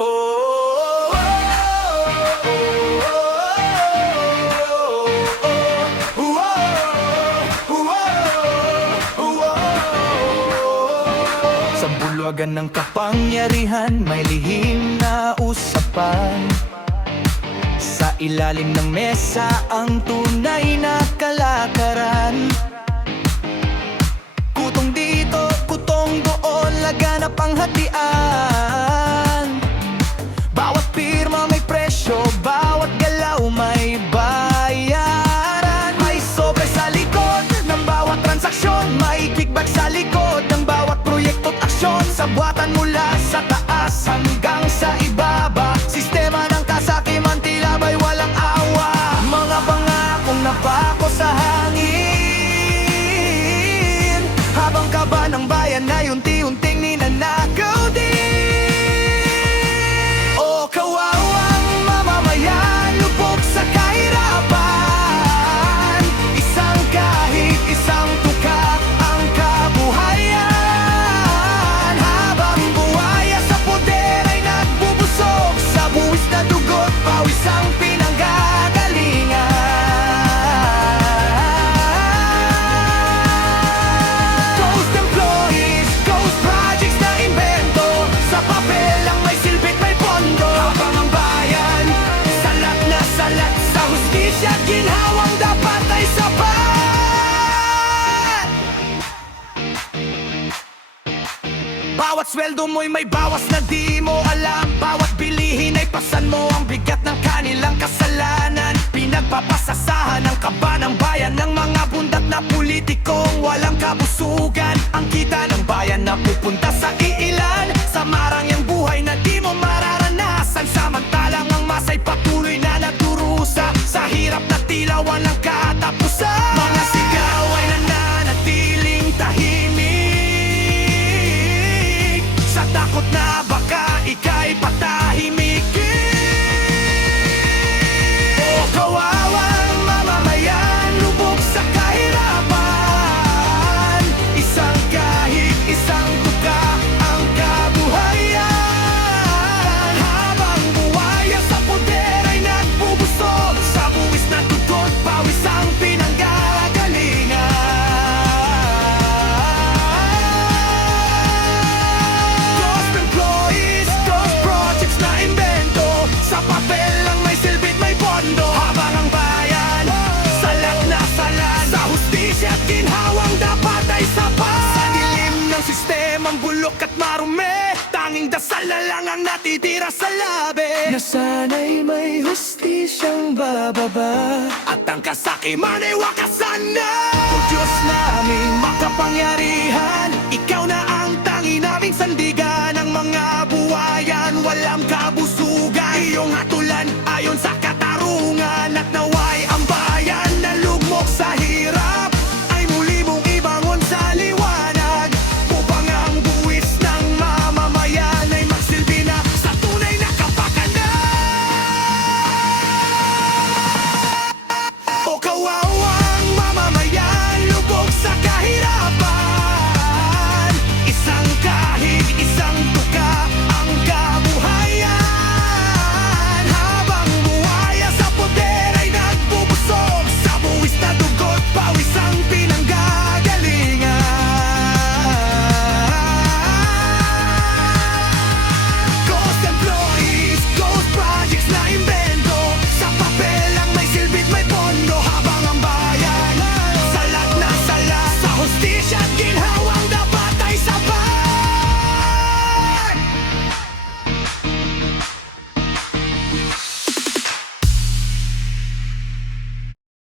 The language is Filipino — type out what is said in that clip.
Sa bulwagan ng kapangyarihan, may lihim na usapan. Sa ilalim ng mesa, ang tunay na kalakaran. Kutong dito, kutong doon, laganap ang hatian. Bawat pirma may presyo, bawat galaw may bayaran. May sobre sa likod ng bawat transaksyon, may kickback sa likod ng bawat proyekto't aksyon. Sa buhatan mula sa taas hanggang sa ibaba, sistema ng kasakiman tila ba'y walang awa. Mga pangakong napako sa hangin, habang kaba ng bayan ay unti-unting ninanakaw din. O kawawang mamamayan, lubog sa kahirapan. Isang kahig, isang tuka ang kabuhayan. Habang buhaya sa poder ay nagbubusog, sa buwis na dugo't pawis ang pinanggagalingan. Ghost employees, ghost projects na invento, sa papel lang may silbit may pondo. Habang ang bayan, salat na salat sa hustisya, ginhawang dapat ay sapat. Bawat sweldo mo'y may bawas na di mo alam. Bawat bilihin ay pasan mo ang bigat ng kanilang kasalanan. Pinagpapasasahan ang kaba ng bayan ng mga bundat na politikong walang kabusugan. Ang kita ng bayan na pupunta sa iilan, sa marangyang buhay na di mo mararanasan. Samantalang ang masa'y patuloy na nagdurusa sa hirap na tila walang katapusan. Mga sigaw ay nananatiling tahimik, sa takot na baka ika'y patahimikin. O kawawang mamamayan, lubog sa kahirapan. Isang kahig, isang tuka ang kabuhayan. Habang buhaya sa poder ay nagbubusog, sa buwis na dugo't pawis ang pinanggagalingan. Ghost employees, ghost projects na invento, sa papel lang may silbit may pondo. Habang ang bayan, salat na salat sa hustisya at ginhawang dapat ay sapat. Sa dilim ng sistemang bulok at marumi, tanging dasal na lang ang natitira sa labi. Na sana'y may hustisyang bababa, at ang kasakiman ay wakasan na. O Diyos naming makapangyarihan, ikaw na ang tangi naming sandigan. Ang mga buhayan walang